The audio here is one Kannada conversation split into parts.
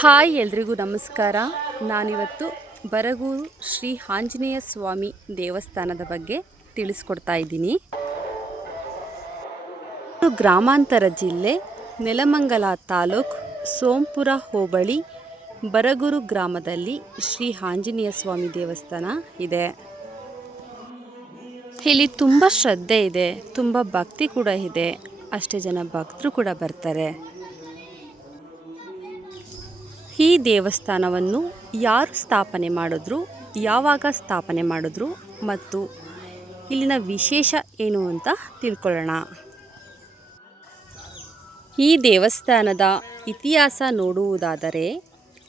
ಹಾಯ್ ಎಲ್ರಿಗೂ ನಮಸ್ಕಾರ. ನಾನಿವತ್ತು ಬರಗೂರು ಶ್ರೀ ಆಂಜನೇಯ ಸ್ವಾಮಿ ದೇವಸ್ಥಾನದ ಬಗ್ಗೆ ತಿಳಿಸ್ಕೊಡ್ತಾ ಇದ್ದೀನಿ. ಗ್ರಾಮಾಂತರ ಜಿಲ್ಲೆ ನೆಲಮಂಗಲ ತಾಲೂಕು ಸೋಂಪುರ ಹೋಬಳಿ ಬರಗೂರು ಗ್ರಾಮದಲ್ಲಿ ಶ್ರೀ ಆಂಜನೇಯ ಸ್ವಾಮಿ ದೇವಸ್ಥಾನ ಇದೆ. ಇಲ್ಲಿ ತುಂಬ ಶ್ರದ್ಧೆ ಇದೆ, ತುಂಬ ಭಕ್ತಿ ಕೂಡ ಇದೆ, ಅಷ್ಟೇ ಜನ ಭಕ್ತರು ಕೂಡ ಬರ್ತಾರೆ. ಈ ದೇವಸ್ಥಾನವನ್ನು ಯಾರು ಸ್ಥಾಪನೆ ಮಾಡಿದ್ರು, ಯಾವಾಗ ಸ್ಥಾಪನೆ ಮಾಡಿದ್ರು ಮತ್ತು ಇಲ್ಲಿನ ವಿಶೇಷ ಏನು ಅಂತ ತಿಳ್ಕೊಳ್ಳೋಣ. ಈ ದೇವಸ್ಥಾನದ ಇತಿಹಾಸ ನೋಡುವುದಾದರೆ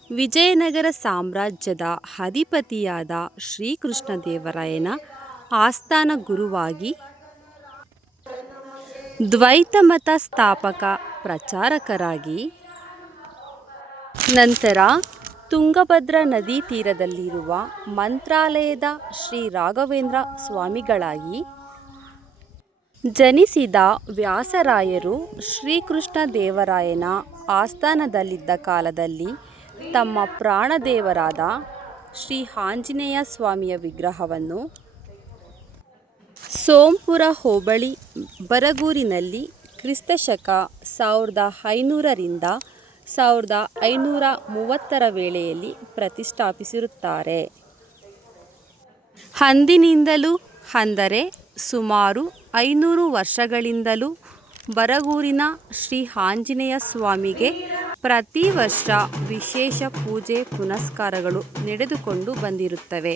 ವಿಜಯನಗರ ಸಾಮ್ರಾಜ್ಯದ ಅಧಿಪತಿಯಾದ ಶ್ರೀಕೃಷ್ಣ ದೇವರಾಯನ ಆಸ್ಥಾನ ಗುರುವಾಗಿ ದ್ವೈತ ಮತ ಸ್ಥಾಪಕ ಪ್ರಚಾರಕರಾಗಿ ನಂತರ ತುಂಗಭದ್ರಾ ನದಿ ತೀರದಲ್ಲಿರುವ ಮಂತ್ರಾಲಯದ ಶ್ರೀ ರಾಘವೇಂದ್ರ ಸ್ವಾಮಿಗಳಾಗಿ ಜನಿಸಿದ ವ್ಯಾಸರಾಯರು ಶ್ರೀಕೃಷ್ಣ ದೇವರಾಯನ ಆಸ್ಥಾನದಲ್ಲಿದ್ದ ಕಾಲದಲ್ಲಿ ತಮ್ಮ ಪ್ರಾಣದೇವರಾದ ಶ್ರೀ ಆಂಜನೇಯ ಸ್ವಾಮಿಯ ವಿಗ್ರಹವನ್ನು ಸೋಂಪುರ ಹೋಬಳಿ ಬರಗೂರಿನಲ್ಲಿ ಕ್ರಿಸ್ತಶಕ ಸಾವಿರದ ಐನೂರರಿಂದ ಸಾವಿರದ ಐನೂರ ಮೂವತ್ತರ ವೇಳೆಯಲ್ಲಿ ಪ್ರತಿಷ್ಠಾಪಿಸಿರುತ್ತಾರೆ. ಅಂದಿನಿಂದಲೂ ಅಂದರೆ ಸುಮಾರು ಐನೂರು ವರ್ಷಗಳಿಂದಲೂ ಬರಗೂರಿನ ಶ್ರೀ ಆಂಜನೇಯ ಸ್ವಾಮಿಗೆ ಪ್ರತಿ ವರ್ಷ ವಿಶೇಷ ಪೂಜೆ ಪುನಸ್ಕಾರಗಳು ನಡೆದುಕೊಂಡು ಬಂದಿರುತ್ತವೆ.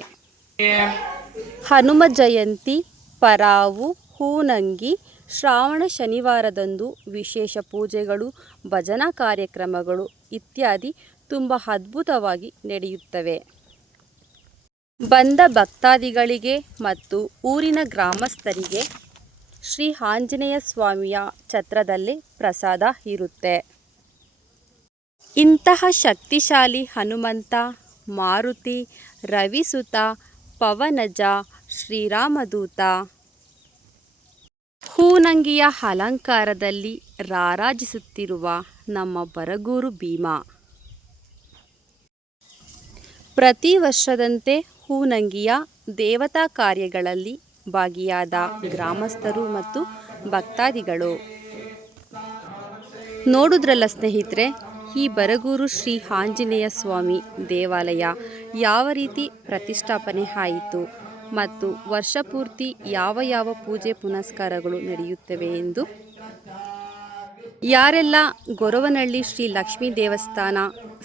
ಹನುಮ ಜಯಂತಿ, ಪರಾವು, ಹೂನಂಗಿ ಶ್ರಾವಣ ಶನಿವಾರದಂದು ವಿಶೇಷ ಪೂಜೆಗಳು, ಭಜನಾ ಕಾರ್ಯಕ್ರಮಗಳು ಇತ್ಯಾದಿ ತುಂಬ ಅದ್ಭುತವಾಗಿ ನಡೆಯುತ್ತವೆ. ಬಂದ ಭಕ್ತಾದಿಗಳಿಗೆ ಮತ್ತು ಊರಿನ ಗ್ರಾಮಸ್ಥರಿಗೆ ಶ್ರೀ ಆಂಜನೇಯ ಸ್ವಾಮಿಯ ಛತ್ರದಲ್ಲಿ ಪ್ರಸಾದ ಇರುತ್ತೆ. ಇಂತಹ ಶಕ್ತಿಶಾಲಿ ಹನುಮಂತ, ಮಾರುತಿ, ರವಿಸುತ, ಪವನಜ, ಶ್ರೀರಾಮದೂತ ಹೂನಂಗಿಯ ಅಲಂಕಾರದಲ್ಲಿ ರಾರಾಜಿಸುತ್ತಿರುವ ನಮ್ಮ ಬರಗೂರು ಭೀಮಾ. ಪ್ರತಿ ವರ್ಷದಂತೆ ಹೂನಂಗಿಯ ದೇವತಾ ಕಾರ್ಯಗಳಲ್ಲಿ ಭಾಗಿಯಾದ ಗ್ರಾಮಸ್ಥರು ಮತ್ತು ಭಕ್ತಾದಿಗಳು. ನೋಡುದ್ರಲ್ಲ ಸ್ನೇಹಿತರೆ, ಈ ಬರಗೂರು ಶ್ರೀ ಆಂಜನೇಯ ಸ್ವಾಮಿ ದೇವಾಲಯ ಯಾವ ರೀತಿ ಪ್ರತಿಷ್ಠಾಪನೆ ಆಯಿತು? ಮತ್ತು ವರ್ಷಪೂರ್ತಿ ಯಾವ ಯಾವ ಪೂಜೆ ಪುನಸ್ಕಾರಗಳು ನಡೆಯುತ್ತವೆ ಎಂದು. ಯಾರೆಲ್ಲ ಗೊರವನಹಳ್ಳಿ ಶ್ರೀ ಲಕ್ಷ್ಮೀ ದೇವಸ್ಥಾನ,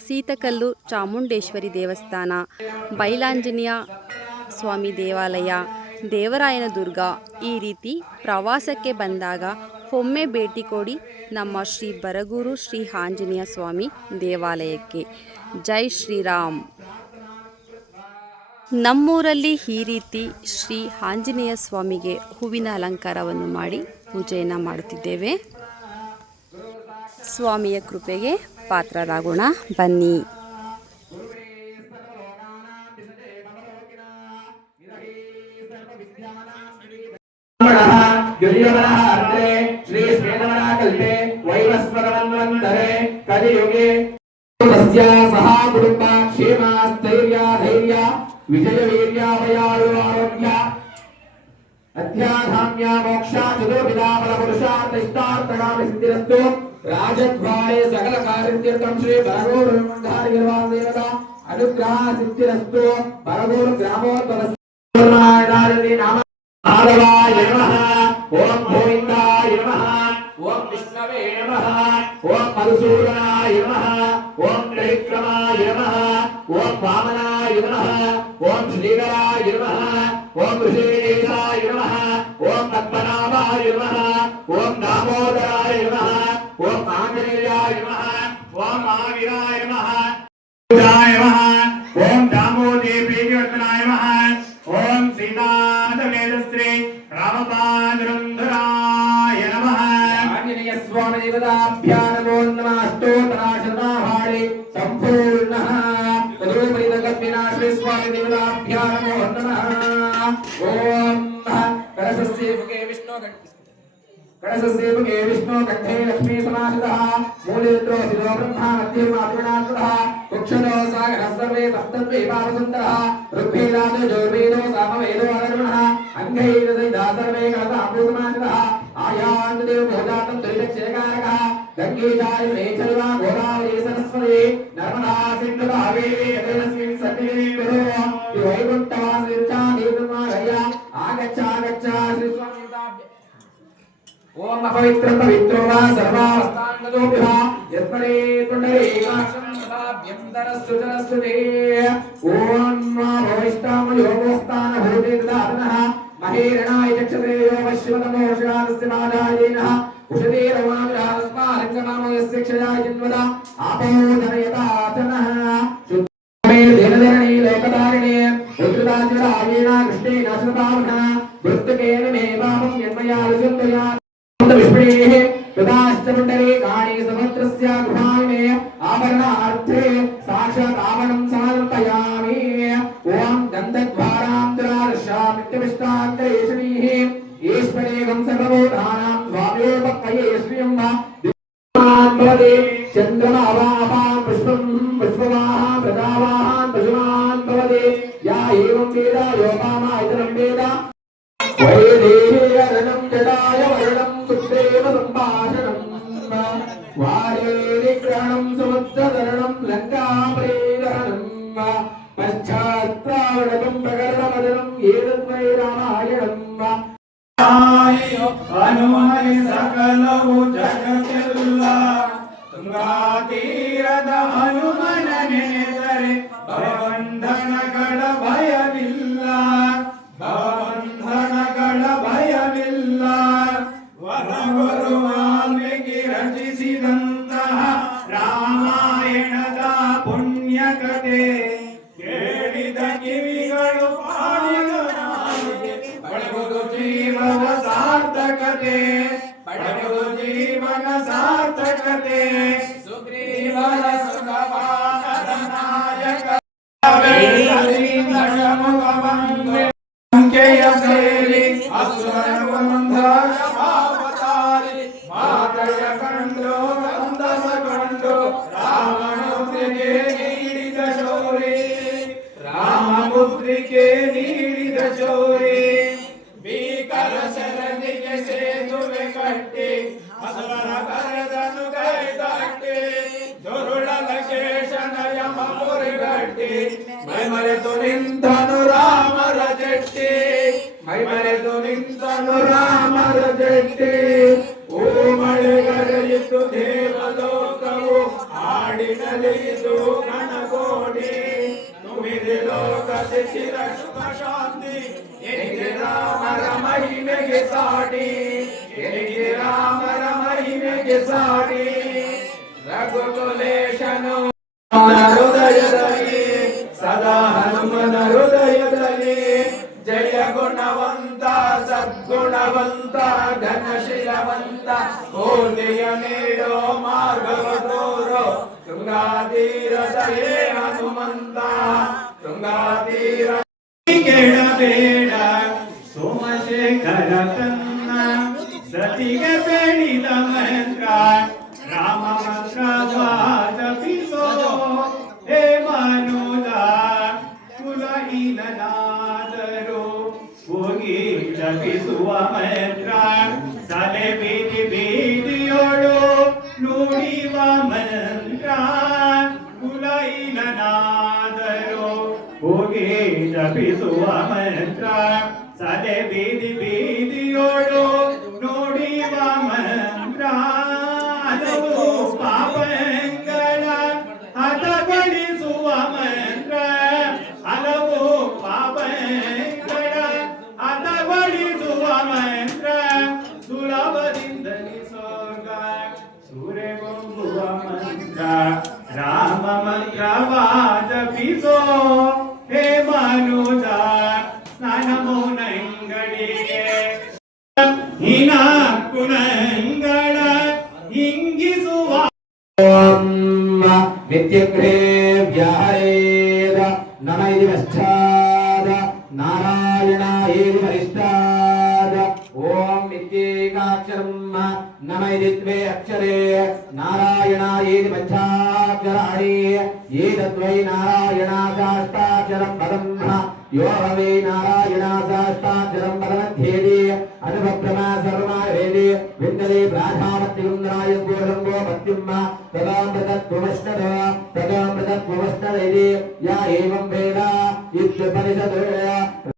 ಸೀತಕಲ್ಲು ಚಾಮುಂಡೇಶ್ವರಿ ದೇವಸ್ಥಾನ, ಬೈಲಾಂಜನೇಯ ಸ್ವಾಮಿ ದೇವಾಲಯ ದೇವರಾಯನ ದುರ್ಗ ಈ ರೀತಿ ಪ್ರವಾಸಕ್ಕೆ ಬಂದಾಗ ಒಮ್ಮೆ ಭೇಟಿ ಕೊಡಿ ನಮ್ಮ ಶ್ರೀ ಬರಗೂರು ಶ್ರೀ ಆಂಜನೇಯ ಸ್ವಾಮಿ ದೇವಾಲಯಕ್ಕೆ. ಜೈ ಶ್ರೀರಾಮ್. ನಮ್ಮೂರಲ್ಲಿ ಈ ರೀತಿ ಶ್ರೀ ಆಂಜನೇಯ ಸ್ವಾಮಿಗೆ ಹೂವಿನ ಅಲಂಕಾರವನ್ನು ಮಾಡಿ ಪೂಜೆಯನ್ನು ಮಾಡುತ್ತಿದ್ದೇವೆ. ಸ್ವಾಮಿಯ ಕೃಪೆಗೆ ಪಾತ್ರರಾಗೋಣ. ಬನ್ನಿ. ಶ್ರೀ విజయవీర్యాభయాలు ఆరోగ్య అధ్యాధామ్య మోక్ష చతుర్విధాఫల పురుషార్థ ఇష్టార్థగామి సిద్ధిరస్తు రాజద్వారే సకల కార్యతీర్థం శ్రీ బరగూరు మంగారి నిర్వాదేవత అనుగ్రహ సిద్ధిరస్తు బరగూరు గ్రామోత్సవ మాధవాయ నమః ఓం గోవిందాయ నమః ఓం విష్ణవే నమః ఓం మధుసూదనాయ నమః ఓం త్రివిక్రమాయ నమః ఓం వామనాయ నమః ஓம் ஸ்ரீகராய நமஹ ஓம் ரிஷிகேஷாய நமஹ ஓம் பத்மநாபாய நமஹ ஓம் தாமோதராய நமஹ ஓம் ஆஞ்சநேயாய நமஹ ஓம் மகாவீராய நமஹ ஓம் நமஹ ஓம் தாமோதே பீஜவர்த்தனாய ஓம் சீதாத வேதஸ்ரீ ராமபாதரந்தராய நமஹ. ஆஞ்சநேய சுவாமி தேவதாபிய సస్యే ఏ విష్ణు కంఠే లక్ష్మీ సమాసిత మూలేంద్రో శిరో బ్రహ్మ మధ్యే మాతృనాథ వృక్షలో సాగర సర్వే సప్తద్వే పాపసుందర ఋగ్వేదాదు జోర్వేదో సామవేదో అరుణ అంగైరదైదా సర్వే కలస అమృతమాసిత ఆయాన్ దేవ భోజాతం త్రిలక్షేకారక గంగీజాయ నేచల్వా గోదావరి సరస్వతి నర్మదా సింధు కావేరి యదేవస్మిన్ సన్నిధిలో వైకుంఠవాసిర్చా ఓం అపవిత్ర పవిత్రో వా సర్వాస్తాంగదోపి వా యత్మరే పుండరీకాక్షం సదాభ్యం దరస్సు జరస్సు తే. ఓం మా భవిష్టామ యోగోస్థాన భూతే దాదనః మహేరణాయ చక్షతే యోగశ్వతమో శ్రాదస్య మాదాయేనః ఉషదే రమామిరాస్మారంగనామయస్య క్షయాయ జన్మద ఆపో జనయతాచనః శుద్ధమే దేనదేనని మే పాపం జన్మయాలు శ్రీహ తదాశ్చ మండలే కాణే సముద్రస్య గృహాణే ఆభరణార్థే సాక్షాత్ ఆవరణం సమర్పయామి ఓం గంధద్వారాం దురార్షామిత్యమిష్టాంతరేషణీహ ఈశ్వరేగం సర్వబోధానాం స్వామేవక్వయే వా భవతి పుష్పం పుష్పవాహాన్ ప్రజావాహాన్ పశువాన్ భవతి యా ఏవం వేద యోపామా ఇతరం వేద వైదేహి பிரகரணம் பிரகரணமதனம் ஏழுமை ராமாயணம் அனுமதி சகலவு ஜகத்திலுள்ள ತುಂಗಾತೀರದ ಹನುಮನ ನೇತರೆ ಭವಬಂಧನಗಳ ಭಯವಿಲ್ಲ ಭವಬಂಧನಗಳ ಭಯವಿಲ್ಲ ವರಗುರು ವಾಲ್ಮೀಕಿ ರಚಿಸಿದಂತಹ ರಾಮ ಶೌರಿ ಮುದ್ರಿಕೆ ನೀಡಿದ ಚೌರಿ ಭೀಕರ ಶರಣಿಗೆ ಸೇತುವೆ ಕಟ್ಟಿ ಅಸುರನ ಕರೆದನು ಕೈ ದಾಟಿ ದುರುಳ ಲಕೇಶನ ಯಮಪುರಿ ಗಟ್ಟಿ ಮೈ ಮರೆತು ಮಹಿಮೆಗೆ ಸಾಟಿ ಎನಿಗೆ ರಾಮರ ಮಹಿಮೆಗೆ ಸಾಟಿ पिसुवमन्त्र सदेवि हरिष्ठाद ॐ इत्येकाक्षरम् नम इति द्वे अक्षरे नारायणायेति पञ्चाक्षराणि एतद्वै नारायणाशाष्टाक्षरम् पदम् यो हवे नारायणाशाष्टाक्षरम् पदमध्येति अनुपक्रमा सर्वमावेदि विन्दले प्राधापत्युन्द्राय गोलम्बो पत्युम् तदामृतत्वमष्टद तदामृतत्वमष्टदैति या एवं वेद इत्युपनिषद्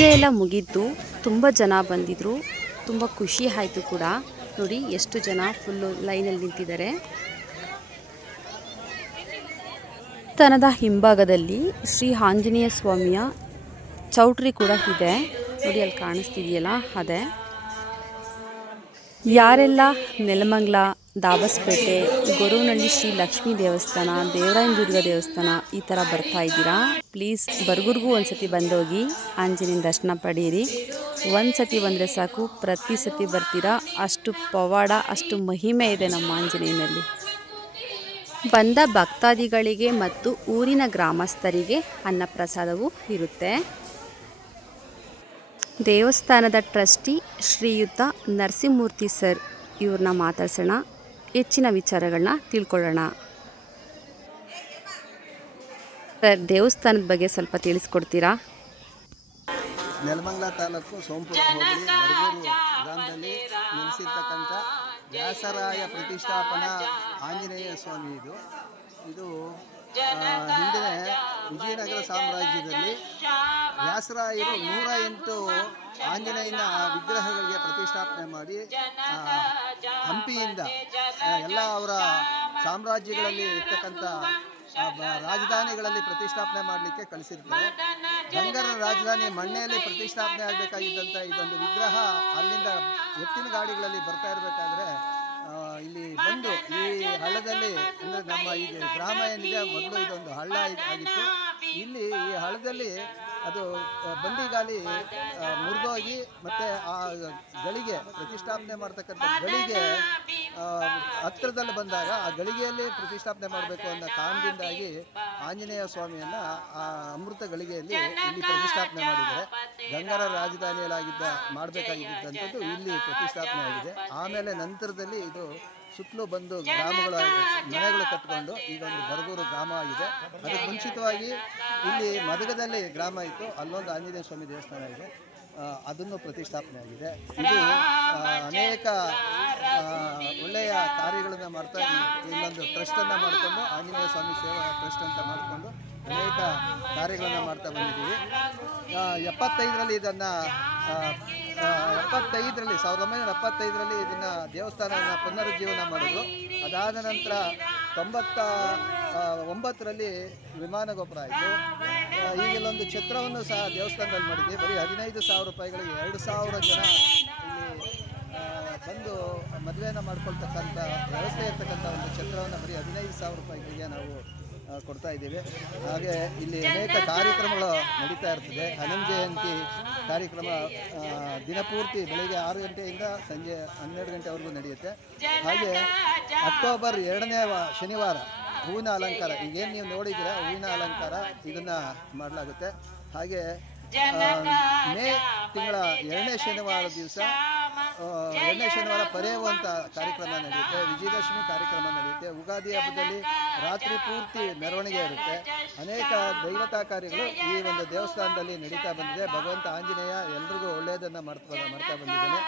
ಪೂಜೆ ಎಲ್ಲ ಮುಗಿದ್ದು ತುಂಬ ಜನ ಬಂದಿದ್ರು. ತುಂಬ ಖುಷಿ ಆಯಿತು ಕೂಡ. ನೋಡಿ, ಎಷ್ಟು ಜನ ಫುಲ್ಲು ಲೈನಲ್ಲಿ ನಿಂತಿದ್ದಾರೆ. ತನದ ಹಿಂಭಾಗದಲ್ಲಿ ಶ್ರೀ ಆಂಜನೇಯ ಸ್ವಾಮಿಯ ಚೌಟ್ರಿ ಕೂಡ ಇದೆ. ನೋಡಿ, ಅಲ್ಲಿ ಕಾಣಿಸ್ತಿದೆಯಲ್ಲ, ಅದೇ. ಯಾರೆಲ್ಲ ನೆಲಮಂಗ್ಲ ದಾಬಸ್ಪೇಟೆ ಗೊರವನಹಳ್ಳಿ ಶ್ರೀ ಲಕ್ಷ್ಮೀ ದೇವಸ್ಥಾನ, ದೇವರಾಯನದುರ್ಗ ದೇವಸ್ಥಾನ ಈ ಥರ ಬರ್ತಾ ಇದ್ದೀರಾ? ಪ್ಲೀಸ್ ಬರ್ಗುರ್ಗೂ ಒಂದು ಸತಿ ಬಂದೋಗಿ ಆಂಜನೇಯನ ದರ್ಶನ ಪಡೀರಿ ಒಂದು ಸತಿ ಬಂದರೆ ಸಾಕು, ಪ್ರತಿ ಸತಿ ಬರ್ತೀರಾ? ಅಷ್ಟು ಪವಾಡ, ಅಷ್ಟು ಮಹಿಮೆ ಇದೆ ನಮ್ಮ ಆಂಜನೇಯನಲ್ಲಿ. ಬಂದ ಭಕ್ತಾದಿಗಳಿಗೆ ಮತ್ತು ಊರಿನ ಗ್ರಾಮಸ್ಥರಿಗೆ ಅನ್ನಪ್ರಸಾದವೂ ಇರುತ್ತೆ. ದೇವಸ್ಥಾನದ ಟ್ರಸ್ಟಿ ಶ್ರೀಯುತ ನರಸಿಂಹಮೂರ್ತಿ ಸರ್, ಇವ್ರನ್ನ ಮಾತಾಡ್ಸೋಣ. ಹೆಚ್ಚಿನ ವಿಚಾರಗಳನ್ನ ತಿಳ್ಕೊಳ್ಳೋಣ. ಸರ್, ದೇವಸ್ಥಾನದ ಬಗ್ಗೆ ಸ್ವಲ್ಪ ತಿಳಿಸ್ಕೊಡ್ತೀರಾ? ನೆಲಮಂಗಲ ತಾಲೂಕು ಸೋಂಪುರ ಬರಗೂರು ಗ್ರಾಮದಲ್ಲಿ ನೆಲೆಸಿರ್ತಕ್ಕಂಥ ವ್ಯಾಸರಾಯ ಪ್ರತಿಷ್ಠಾಪನಾ ಆಂಜನೇಯ ಸ್ವಾಮಿ ಇದು. ಇದು ಹಿಂದಿನ ವಿಜಯನಗರ ಸಾಮ್ರಾಜ್ಯದಲ್ಲಿ ವ್ಯಾಸರಾಯರು ನೂರ ಎಂಟು ಆಂಜನೇಯನ ವಿಗ್ರಹಗಳಿಗೆ ಪ್ರತಿಷ್ಠಾಪನೆ ಮಾಡಿ ಹಂಪಿಯಿಂದ ಎಲ್ಲ ಅವರ ಸಾಮ್ರಾಜ್ಯಗಳಲ್ಲಿ ಇರ್ತಕ್ಕಂಥ ರಾಜಧಾನಿಗಳಲ್ಲಿ ಪ್ರತಿಷ್ಠಾಪನೆ ಮಾಡಲಿಕ್ಕೆ ಕಳಿಸಿರ್ತಾರೆ. ಗಂಗರ ರಾಜಧಾನಿ ಮಣ್ಣೆಯಲ್ಲಿ ಪ್ರತಿಷ್ಠಾಪನೆ ಆಗಬೇಕಾಗಿದ್ದಂಥ ಇದೊಂದು ವಿಗ್ರಹ ಅಲ್ಲಿಂದ ಎತ್ತಿನ ಗಾಡಿಗಳಲ್ಲಿ ಬರ್ತಾ ಇರಬೇಕಾದ್ರೆ ಇಲ್ಲಿ ಬಂದು ಈ ಹಳ್ಳದಲ್ಲಿ, ಅಂದರೆ ನಮ್ಮ ಈ ಗ್ರಾಮ ಏನಿದೆ, ಮೊದಲು ಇದೊಂದು ಹಳ್ಳ ಆಗಿತ್ತು. ಇಲ್ಲಿ ಈ ಹಳ್ಳದಲ್ಲಿ ಅದು ಬಂಡಿಗಾಲಿ ಮುರಿದೋಗಿ ಮತ್ತು ಆ, ಗಳಿಗೆ ಪ್ರತಿಷ್ಠಾಪನೆ ಮಾಡ್ತಕ್ಕಂಥ ಗಳಿಗೆ ಹತ್ತಿರದಲ್ಲಿ ಬಂದಾಗ ಆ ಗಳಿಗೆಯಲ್ಲಿ ಪ್ರತಿಷ್ಠಾಪನೆ ಮಾಡಬೇಕು ಅನ್ನೋ ಕಾರಣದಿಂದಾಗಿ ಆಂಜನೇಯ ಸ್ವಾಮಿಯನ್ನು ಆ ಅಮೃತ ಗಳಿಗೆಯಲ್ಲಿ ಇಲ್ಲಿ ಪ್ರತಿಷ್ಠಾಪನೆ ಮಾಡಿದ್ದಾರೆ. ಗಂಗರ ರಾಜಧಾನಿಯಲ್ಲಾಗಿದ್ದ, ಮಾಡಬೇಕಾಗಿದ್ದಂಥದ್ದು ಇಲ್ಲಿ ಪ್ರತಿಷ್ಠಾಪನೆ ಆಗಿದೆ. ಆಮೇಲೆ ನಂತರದಲ್ಲಿ ಇದು ಸುತ್ತಲೂ ಬಂದು ಗ್ರಾಮಗಳ ಮನೆಗಳು ಕಟ್ಕೊಂಡು ಈಗ ಒಂದು ಬರಗೂರು ಗ್ರಾಮ ಆಗಿದೆ. ಅದಕ್ಕೆ ಮುಂಚಿತವಾಗಿ ಇಲ್ಲಿ ಮದಗದಲ್ಲಿ ಗ್ರಾಮ ಇತ್ತು. ಅಲ್ಲೊಂದು ಆಂಜನೇಯ ಸ್ವಾಮಿ ದೇವಸ್ಥಾನ ಇದೆ. ಅದನ್ನು ಪ್ರತಿಷ್ಠಾಪನೆ ಆಗಿದೆ. ಇದು ಅನೇಕ ಒಳ್ಳೆಯ ಕಾರ್ಯಗಳನ್ನು ಮಾಡ್ತಾ ಇಲ್ಲೊಂದು ಟ್ರಸ್ಟನ್ನು ಮಾಡಿಕೊಂಡು ಆಂಜನೇಯ ಸ್ವಾಮಿ ಸೇವಾ ಟ್ರಸ್ಟ್ ಅಂತ ಮಾಡಿಕೊಂಡು ಅನೇಕ ಕಾರ್ಯಗಳನ್ನು ಮಾಡ್ತಾ ಬಂದಿದ್ದೀವಿ. ಎಪ್ಪತ್ತೈದರಲ್ಲಿ ಇದನ್ನು ಎಪ್ಪತ್ತೈದರಲ್ಲಿ, ಸಾವಿರದ ಒಂಬೈನೂರ ಎಪ್ಪತ್ತೈದರಲ್ಲಿ ಇದನ್ನು ದೇವಸ್ಥಾನವನ್ನು ಪುನರುಜ್ಜೀವನ ಮಾಡಿದ್ರು. ಅದಾದ ನಂತರ ತೊಂಬತ್ತ ಒಂಬತ್ತರಲ್ಲಿ ವಿಮಾನ ಗೋಪುರ ಆಯಿತು. ಈಗಿಲ್ಲೊಂದು ಛತ್ರವನ್ನು ಸಹ ದೇವಸ್ಥಾನದಲ್ಲಿ ಮಾಡಿದ್ವಿ. ಬರೀ ಹದಿನೈದು ಸಾವಿರ ರೂಪಾಯಿಗಳಿಗೆ ಎರಡು ಸಾವಿರ ಜನ ಇಲ್ಲಿ ಬಂದು ಮದುವೆಯನ್ನು ಮಾಡ್ಕೊಳ್ತಕ್ಕಂಥ ವ್ಯವಸ್ಥೆ ಇರ್ತಕ್ಕಂಥ ಒಂದು ಛತ್ರವನ್ನು ಬರೀ ಹದಿನೈದು ಸಾವಿರ ರೂಪಾಯಿಗಳಿಗೆ ನಾವು ಕೊಡ್ತಾ ಇದ್ದೀವಿ. ಹಾಗೆ ಇಲ್ಲಿ ಅನೇಕ ಕಾರ್ಯಕ್ರಮಗಳು ನಡೀತಾ ಇರ್ತದೆ. ಹನುಮ ಜಯಂತಿ ಕಾರ್ಯಕ್ರಮ ದಿನಪೂರ್ತಿ ಬೆಳಿಗ್ಗೆ ಆರು ಗಂಟೆಯಿಂದ ಸಂಜೆ ಹನ್ನೆರಡು ಗಂಟೆವರೆಗೂ ನಡೆಯುತ್ತೆ. ಹಾಗೆ ಅಕ್ಟೋಬರ್ ಎರಡನೇ ಶನಿವಾರ ಹೂವಿನ ಅಲಂಕಾರ. ಈಗೇನು ನೀವು ನೋಡಿದ್ರೆ ಹೂವಿನ ಅಲಂಕಾರ ಇದನ್ನು ಮಾಡಲಾಗುತ್ತೆ. ಹಾಗೆ ಮೇ ತಿಂಗಳ ಎರಡನೇ ಶನಿವಾರ ದಿವಸ ಎರಡನೇ ಶನಿವಾರ ಪರೇವು ಕಾರ್ಯಕ್ರಮ ನಡೆಯುತ್ತೆ. ವಿಜಯದಶಮಿ ಕಾರ್ಯಕ್ರಮ ನಡೆಯುತ್ತೆ. ಉಗಾದಿ ಹಬ್ಬದಲ್ಲಿ ರಾತ್ರಿ ಪೂರ್ತಿ ಮೆರವಣಿಗೆ ಇರುತ್ತೆ. ಅನೇಕ ದೈವತಾ ಕಾರ್ಯಗಳು ಈ ಒಂದು ದೇವಸ್ಥಾನದಲ್ಲಿ ನಡೀತಾ ಬಂದಿದೆ. ಭಗವಂತ ಆಂಜನೇಯ ಎಲ್ರಿಗೂ ಒಳ್ಳೆಯದನ್ನು ಮಾಡ್ತಾ ಮಾಡ್ತಾ ಬಂದಿದ್ದಾನೆ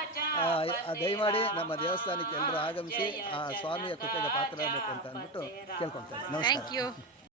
ದಯಮಾಡಿ ನಮ್ಮ ದೇವಸ್ಥಾನಕ್ಕೆ ಎಲ್ಲರೂ ಆಗಮಿಸಿ ಆ ಸ್ವಾಮಿಯ ಕೃಪೆಗೆ ಪಾತ್ರರಾಗಬೇಕು ಅಂತ ಅಂದ್ಬಿಟ್ಟು ಕೇಳ್ಕೊಳ್ತೇನೆ ನಮಸ್ಕಾರ.